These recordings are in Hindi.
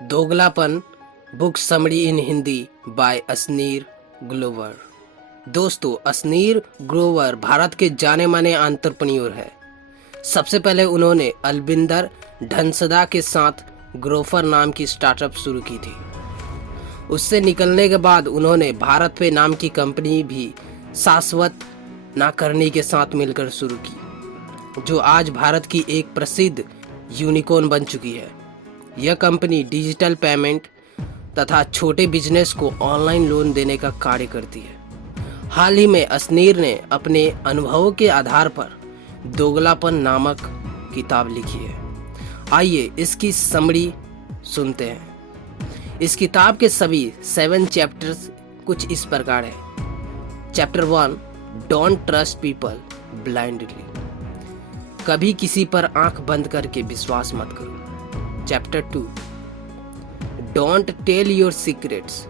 दोगलापन book summary in Hindi by Ashneer Grover. दोस्तों, असनीर ग्रोवर भारत के जाने माने एंटरप्रेन्योर है। सबसे पहले उन्होंने अलविंदर ढंसदा के साथ ग्रोवर नाम की स्टार्टअप शुरू की थी। उससे निकलने के बाद उन्होंने भारत पे नाम की कंपनी भी शाश्वत नाकर्णी के साथ मिलकर शुरू की, जो आज भारत की एक प्रसिद्ध यूनिकॉर्न बन चुकी है। यह कंपनी डिजिटल पेमेंट तथा छोटे बिजनेस को ऑनलाइन लोन देने का कार्य करती है। हाल ही में असनीर ने अपने अनुभवों के आधार पर दोगलापन नामक किताब लिखी है। आइए इसकी समरी सुनते हैं। इस किताब के सभी 7 चैप्टर्स कुछ इस प्रकार है। Chapter 1, don't trust people blindly, कभी किसी पर आंख बंद करके विश्वास मत करो। Chapter 2, don't tell your secrets,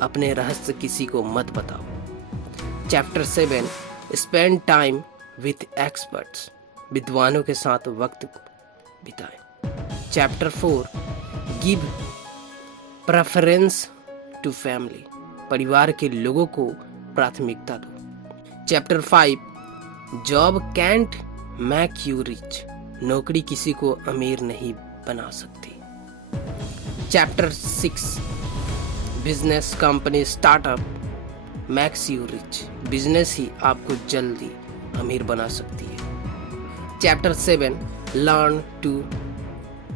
अपने रहस्य किसी को मत बताओ। Chapter 7, spend time with experts, विद्वानों के साथ वक्त बिताएं। Chapter 4, give preference to family, परिवार के लोगों को प्राथमिकता दो। Chapter 5, job can't make you rich, नौकरी किसी को अमीर नहीं बना सकती। Chapter 6, business company startup makes you rich, business ही आपको जल्दी अमीर बना सकती है। चैप्टर 7, लर्न टू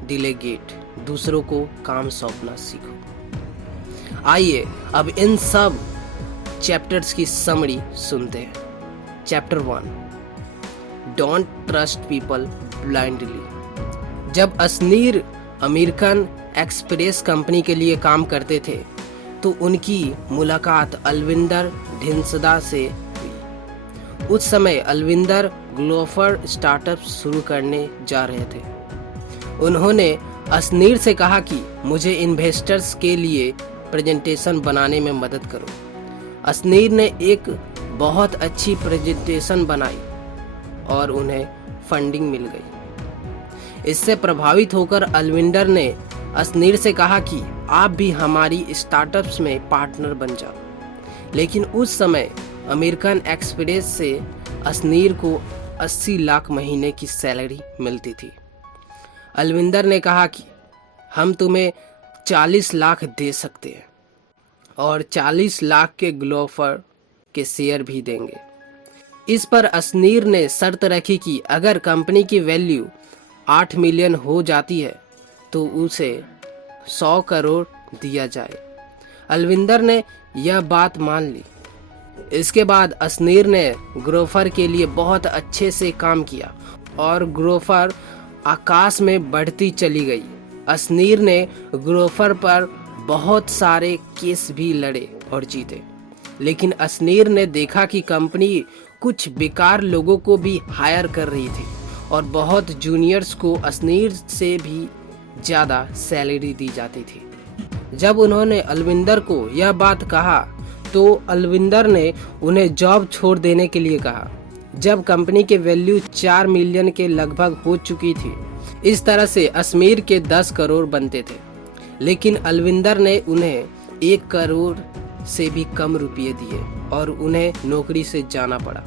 डिलेगेट, दूसरों को काम सौंपना सीखो। आइए अब इन सब चैप्टर्स की समरी सुनते हैं। Chapter 1, don't trust people blindly. जब असनीर अमेरिकन एक्सप्रेस कंपनी के लिए काम करते थे तो उनकी मुलाकात अलविंदर ढिंसदा से हुई। उस समय अलविंदर ग्लोफर स्टार्टअप शुरू करने जा रहे थे। उन्होंने असनीर से कहा कि मुझे इन्वेस्टर्स के लिए प्रेजेंटेशन बनाने में मदद करो। असनीर ने एक बहुत अच्छी प्रेजेंटेशन बनाई और उन्हें फंडिंग मिल गई। इससे प्रभावित होकर अलविंदर ने असनीर से कहा कि आप भी हमारी स्टार्टअप्स में पार्टनर बन जाओ। लेकिन उस समय अमेरिकन एक्सप्रेस से असनीर को 80 लाख महीने की सैलरी मिलती थी। अलविंदर ने कहा कि हम तुम्हें 40 लाख दे सकते हैं और 40 लाख के ग्लोफर के शेयर भी देंगे। इस पर असनीर ने शर्त रखी कि अगर कंपनी की वैल्यू 8 मिलियन हो जाती है तो उसे 100 करोड़ दिया जाए। अलविंदर ने यह बात मान ली। इसके बाद असनीर ने ग्रोवर के लिए बहुत अच्छे से काम किया और ग्रोवर आकाश में बढ़ती चली गई। असनीर ने ग्रोवर पर बहुत सारे केस भी लड़े और जीते, लेकिन असनीर ने देखा कि कंपनी कुछ बेकार लोगों को भी हायर कर रही थी और बहुत जूनियर्स को असनीर से भी ज़्यादा सैलरी दी जाती थी। जब उन्होंने अलविंदर को यह बात कहा तो अलविंदर ने उन्हें जॉब छोड़ देने के लिए कहा। जब कंपनी के वैल्यू 4 मिलियन के लगभग हो चुकी थी, इस तरह से असनीर के 10 करोड़ बनते थे, लेकिन अलविंदर ने उन्हें 1 करोड़ से भी कम रुपये दिए और उन्हें नौकरी से जाना पड़ा।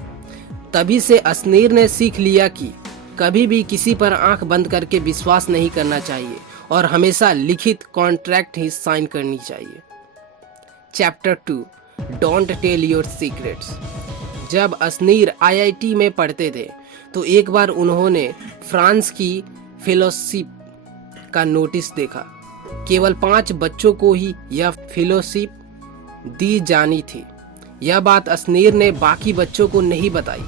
तभी से असनीर ने सीख लिया कि कभी भी किसी पर आंख बंद करके विश्वास नहीं करना चाहिए और हमेशा लिखित कॉन्ट्रैक्ट ही साइन करनी चाहिए। Chapter 2, don't tell your secrets. जब असनीर IIT में पढ़ते थे तो एक बार उन्होंने फ्रांस की फेलोशिप का नोटिस देखा। केवल 5 बच्चों को ही यह फेलोशिप दी जानी थी। यह बात असनीर ने बाकी बच्चों को नहीं बताई,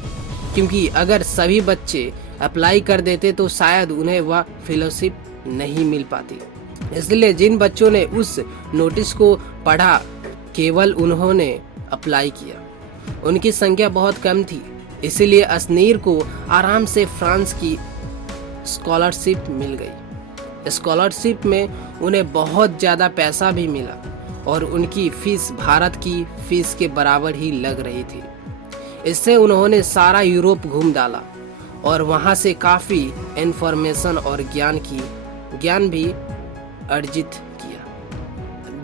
क्योंकि अगर सभी बच्चे अप्लाई कर देते तो शायद उन्हें वह फेलोशिप नहीं मिल पाती। इसलिए जिन बच्चों ने उस नोटिस को पढ़ा, केवल उन्होंने अप्लाई किया। उनकी संख्या बहुत कम थी, इसलिए असनीर को आराम से फ्रांस की स्कॉलरशिप मिल गई। स्कॉलरशिप में उन्हें बहुत ज़्यादा पैसा भी मिला और उनकी फीस भारत की फीस के बराबर ही लग रही थी। इससे उन्होंने सारा यूरोप घूम डाला और वहाँ से काफ़ी इन्फॉर्मेशन और ज्ञान भी अर्जित किया।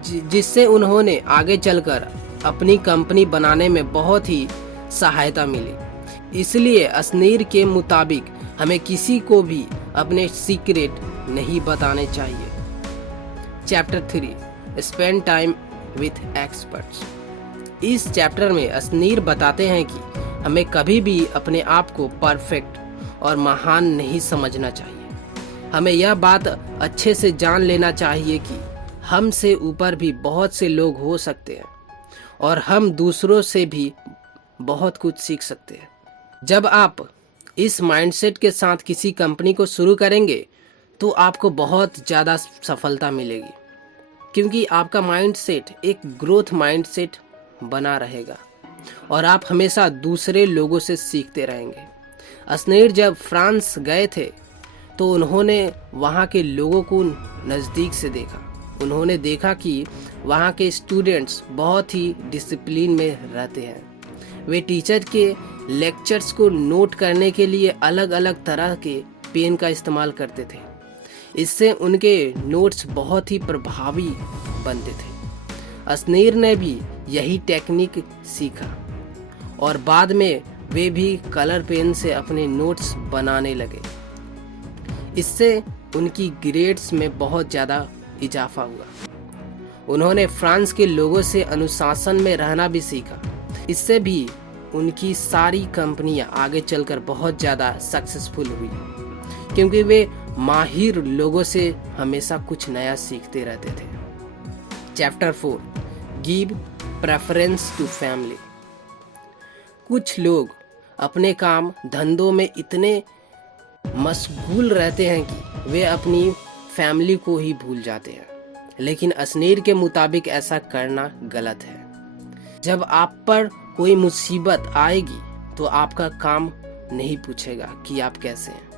जिससे उन्होंने आगे चलकर अपनी कंपनी बनाने में बहुत ही सहायता मिली। इसलिए असनीर के मुताबिक हमें किसी को भी अपने सीक्रेट नहीं बताने चाहिए। Chapter 3 spend time with experts. इस चैप्टर में असनीर बताते हैं कि हमें कभी भी अपने आप को परफेक्ट और महान नहीं समझना चाहिए। हमें यह बात अच्छे से जान लेना चाहिए कि हमसे ऊपर भी बहुत से लोग हो सकते हैं और हम दूसरों से भी बहुत कुछ सीख सकते हैं। जब आप इस माइंडसेट के साथ किसी कंपनी को शुरू करेंगे तो आपको बहुत ज़्यादा सफलता मिलेगी, क्योंकि आपका माइंडसेट एक ग्रोथ माइंडसेट बना रहेगा और आप हमेशा दूसरे लोगों से सीखते रहेंगे। असनीर जब फ्रांस गए थे तो उन्होंने वहाँ के लोगों को नज़दीक से देखा। उन्होंने देखा कि वहाँ के स्टूडेंट्स बहुत ही डिसिप्लिन में रहते हैं। वे टीचर के लेक्चर्स को नोट करने के लिए अलग अलग तरह के पेन का इस्तेमाल करते थे। इससे उनके नोट्स बहुत ही प्रभावी बनते थे। असनीर ने भी यही टेक्निक सीखा और बाद में वे भी कलर पेन से अपने नोट्स बनाने लगे। इससे उनकी ग्रेड्स में बहुत ज़्यादा इजाफा हुआ। उन्होंने फ्रांस के लोगों से अनुशासन में रहना भी सीखा। इससे भी उनकी सारी कंपनियां आगे चलकर बहुत ज़्यादा सक्सेसफुल हुई, क्योंकि वे माहिर लोगों से हमेशा कुछ नया सीखते रहते थे। Chapter 4 give preference to family. कुछ लोग अपने काम धंधों में इतने मशगूल रहते हैं कि वे अपनी फैमिली को ही भूल जाते हैं, लेकिन असनीर के मुताबिक ऐसा करना गलत है। जब आप पर कोई मुसीबत आएगी तो आपका काम नहीं पूछेगा कि आप कैसे हैं,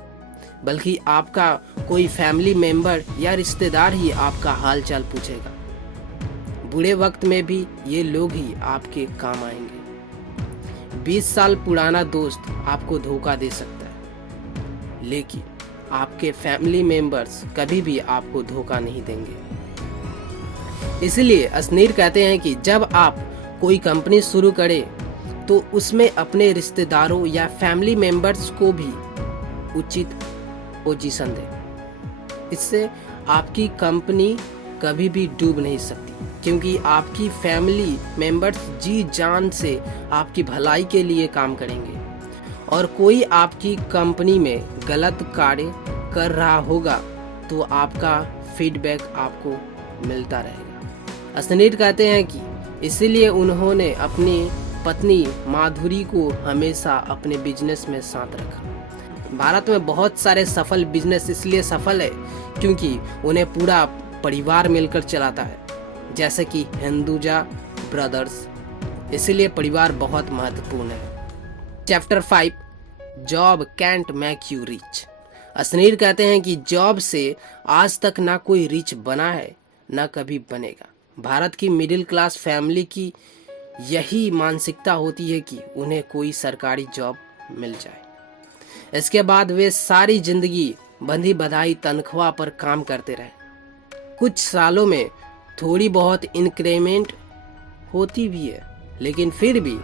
बल्कि आपका कोई फैमिली मेंबर या रिश्तेदार ही आपका हाल चाल पूछेगा। बुरे वक्त में भी ये लोग ही आपके काम आएंगे। 20 साल पुराना दोस्त आपको धोखा दे सकता है, लेकिन आपके फैमिली मेंबर्स कभी भी आपको धोखा नहीं देंगे। इसलिए असनीर कहते हैं कि जब आप कोई कंपनी शुरू करें तो उसमें अपने रिश्तेदारों या फैमिली मेंबर्स को भी उचित पोजीशन दें। इससे आपकी कंपनी कभी भी डूब नहीं सकती, क्योंकि आपकी फैमिली मेंबर्स जी जान से आपकी भलाई के लिए काम करेंगे और कोई आपकी कंपनी में गलत कार्य कर रहा होगा तो आपका फीडबैक आपको मिलता रहेगा। असनीर कहते हैं कि इसीलिए उन्होंने अपनी पत्नी माधुरी को हमेशा अपने बिजनेस में साथ रखा। भारत में बहुत सारे सफल बिजनेस इसलिए सफल है क्योंकि उन्हें पूरा परिवार मिलकर चलाता है, जैसे कि हिंदुजा ब्रदर्स। इसीलिए परिवार बहुत महत्वपूर्ण है। Chapter 5 job can't make you rich. Ashneer कहते हैं कि जॉब से आज तक ना कोई रिच बना है ना कभी बनेगा। भारत की मिडिल क्लास फैमिली की यही मानसिकता होती है कि उन्हें कोई सरकारी जॉब मिल जाए, इसके बाद वे सारी जिंदगी बंधी बधाई तनख्वाह पर काम करते रहे। कुछ सालों में थोड़ी बहुत इंक्रीमेंट होती भी है, लेकिन फिर भी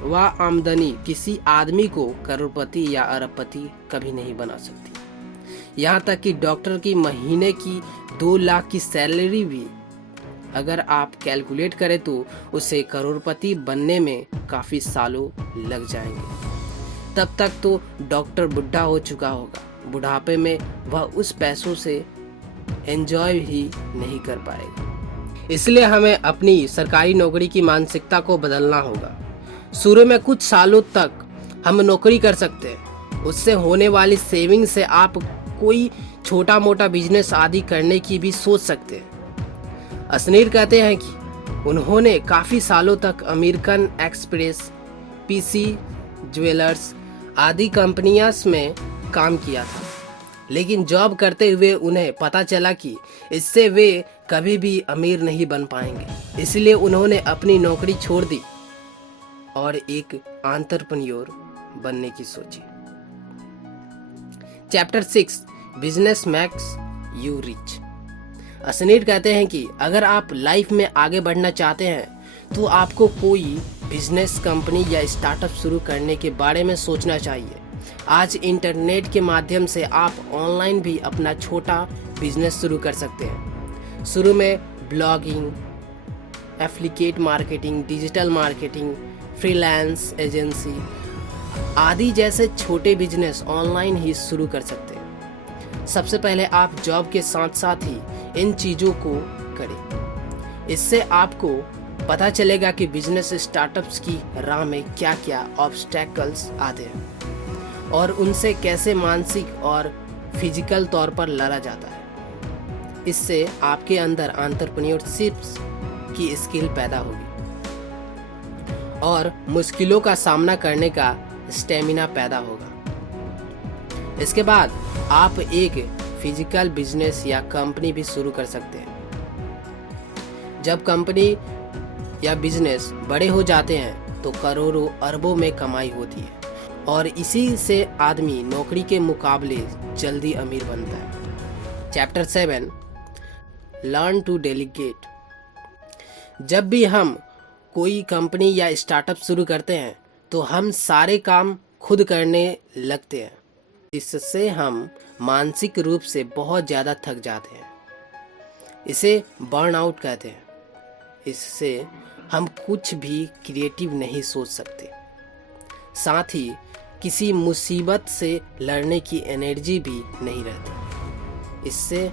वह आमदनी किसी आदमी को करोड़पति या अरबपति कभी नहीं बना सकती। यहाँ तक कि डॉक्टर की महीने की 2 लाख की सैलरी भी अगर आप कैलकुलेट करें तो उसे करोड़पति बनने में काफ़ी सालों लग जाएंगे। तब तक तो डॉक्टर बुढ़ा हो चुका होगा। बुढ़ापे में वह उस पैसों से एंजॉय ही नहीं कर पाएगा। इसलिए हमें अपनी सरकारी नौकरी की मानसिकता को बदलना होगा। शुरू में कुछ सालों तक हम नौकरी कर सकते हैं, उससे होने वाली सेविंग से आप कोई छोटा मोटा बिजनेस आदि करने की भी सोच सकते हैं। असनीर कहते हैं कि उन्होंने काफ़ी सालों तक अमेरिकन एक्सप्रेस, पीसी ज्वेलर्स आदि कंपनियां में काम किया था, लेकिन जॉब करते हुए उन्हें पता चला कि इससे वे कभी भी अमीर नहीं बन पाएंगे। इसलिए उन्होंने अपनी नौकरी छोड़ दी और एक एंटरप्रेन्योर बनने की सोची। Chapter 6 business makes you rich. Ashneer कहते हैं कि अगर आप लाइफ में आगे बढ़ना चाहते हैं तो आपको कोई बिजनेस, कंपनी या स्टार्टअप शुरू करने के बारे में सोचना चाहिए। आज इंटरनेट के माध्यम से आप ऑनलाइन भी अपना छोटा बिजनेस शुरू कर सकते हैं। शुरू में blogging, affiliate marketing, digital marketing, freelance agency आदि जैसे छोटे बिजनेस ऑनलाइन ही शुरू कर सकते हैं। सबसे पहले आप जॉब के साथ साथ ही इन चीज़ों को करें। इससे आपको पता चलेगा कि बिजनेस स्टार्टअप्स की राह में क्या क्या ऑब्स्टैकल्स आते हैं और उनसे कैसे मानसिक और फिजिकल तौर पर लड़ा जाता है। इससे आपके अंदर एंटरप्रेन्योरशिप की स्किल पैदा होगी और मुश्किलों का सामना करने का स्टेमिना पैदा होगा। इसके बाद आप एक फिजिकल बिजनेस या कंपनी भी शुरू कर सकते हैं। जब कंपनी या बिजनेस बड़े हो जाते हैं तो करोड़ों अरबों में कमाई होती है और इसी से आदमी नौकरी के मुकाबले जल्दी अमीर बनता है। Chapter 7 learn to delegate. जब भी हम कोई कंपनी या स्टार्टअप शुरू करते हैं तो हम सारे काम खुद करने लगते हैं। इससे हम मानसिक रूप से बहुत ज़्यादा थक जाते हैं। इसे बर्नआउट कहते हैं। इससे हम कुछ भी क्रिएटिव नहीं सोच सकते। साथ ही किसी मुसीबत से लड़ने की एनर्जी भी नहीं रहती। इससे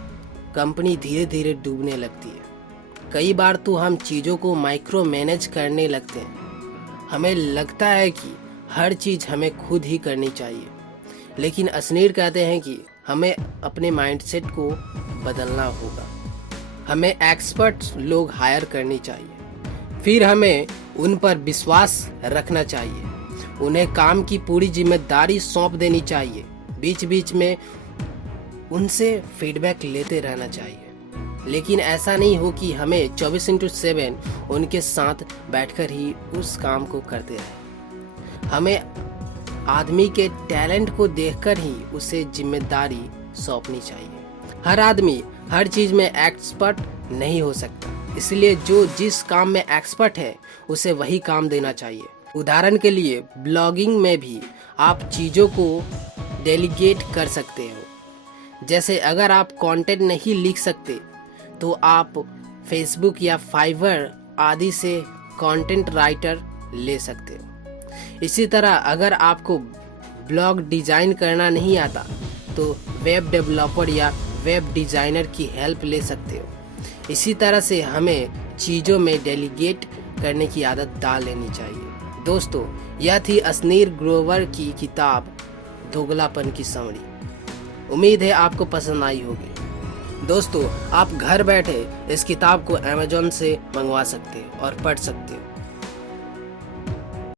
कंपनी धीरे धीरे डूबने लगती है। कई बार तो हम चीज़ों को माइक्रो मैनेज करने लगते हैं। हमें लगता है कि हर चीज़ हमें खुद ही करनी चाहिए, लेकिन असनीर कहते हैं कि हमें अपने माइंडसेट को बदलना होगा। हमें एक्सपर्ट लोग हायर करनी चाहिए, फिर हमें उन पर विश्वास रखना चाहिए, उन्हें काम की पूरी जिम्मेदारी सौंप देनी चाहिए, बीच बीच में उनसे फीडबैक लेते रहना चाहिए। लेकिन ऐसा नहीं हो कि हमें 24/7 उनके साथ बैठकर ही उस काम को करते रहें। हमें आदमी के टैलेंट को देखकर ही उसे जिम्मेदारी सौंपनी चाहिए। हर आदमी हर चीज़ में एक्सपर्ट नहीं हो सकता, इसलिए जो जिस काम में एक्सपर्ट है उसे वही काम देना चाहिए। उदाहरण के लिए ब्लॉगिंग में भी आप चीज़ों को डेलीगेट कर सकते हो। जैसे अगर आप कंटेंट नहीं लिख सकते तो आप फेसबुक या फाइवर आदि से कंटेंट राइटर ले सकते हो। इसी तरह अगर आपको ब्लॉग डिज़ाइन करना नहीं आता तो वेब डेवलपर या वेब डिज़ाइनर की हेल्प ले सकते हो। इसी तरह से हमें चीज़ों में डेलीगेट करने की आदत डाल लेनी चाहिए। दोस्तों, यह थी असनीर ग्रोवर की किताब दोगलापन की समरी। उम्मीद है आपको पसंद आई होगी। दोस्तों, आप घर बैठे इस किताब को अमेज़न से मंगवा सकते हो और पढ़ सकते हो।